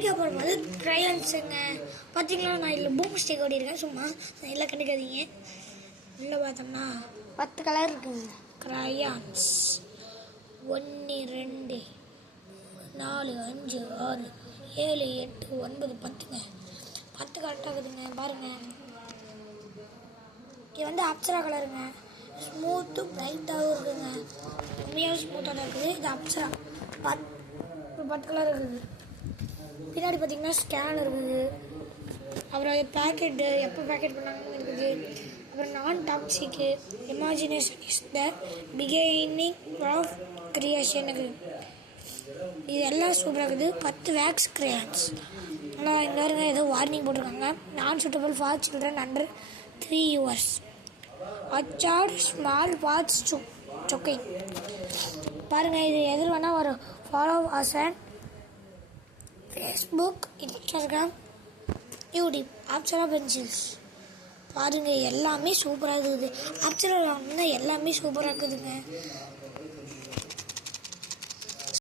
Video போடும்போது க்ரையான்ஸுங்க பார்த்தீங்களா. நான் இதில் பூம் ஸ்டிக் ஓடிருக்கேன். சும்மா நான் எல்லாம் கண்டுக்காதீங்க. உள்ளே பார்த்தோம்னா 10 கலர் இருக்குங்க. க்ரையான்ஸ் 1 2 4 5 6 7 8 9 10ங்க. 10 கரெக்டாக இருக்குதுங்க. பாருங்கள், இது வந்து அப்சரா கலருங்க. ஸ்மூத்து ப்ரைட்டாகவும் இருக்குதுங்க. உண்மையாக ஸ்மூத்தாக தான் இருக்குது. இது அப்சரா 10 கலர் இருக்குது. பின்னாடி பார்த்தீங்கன்னா ஸ்கேன் இருக்குது. அப்புறம் பேக்கெட்டு எப்போ பேக்கெட் பண்ணாங்கன்னு இருக்குது. அப்புறம் நான் டாக்ஸிக்கு imagination is the beginning of creation இருக்குது. இது எல்லாம் சூப்பராக இருக்குது. 10 வேக்ஸ் கிரேயான்ஸ். ஆனால் இங்கே இருங்க ஏதோ வார்னிங் போட்டிருக்காங்க. நான் suitable for children under 3 years. Hazard small watch choking. பாருங்கள், இது எது வேணால் ஒரு follow us and Facebook, Instagram, YouTube. Apsara pencils பாருங்கள், எல்லாமே சூப்பராக இருக்குது. அப்சரா வாங்கினா எல்லாமே சூப்பராக இருக்குதுங்க.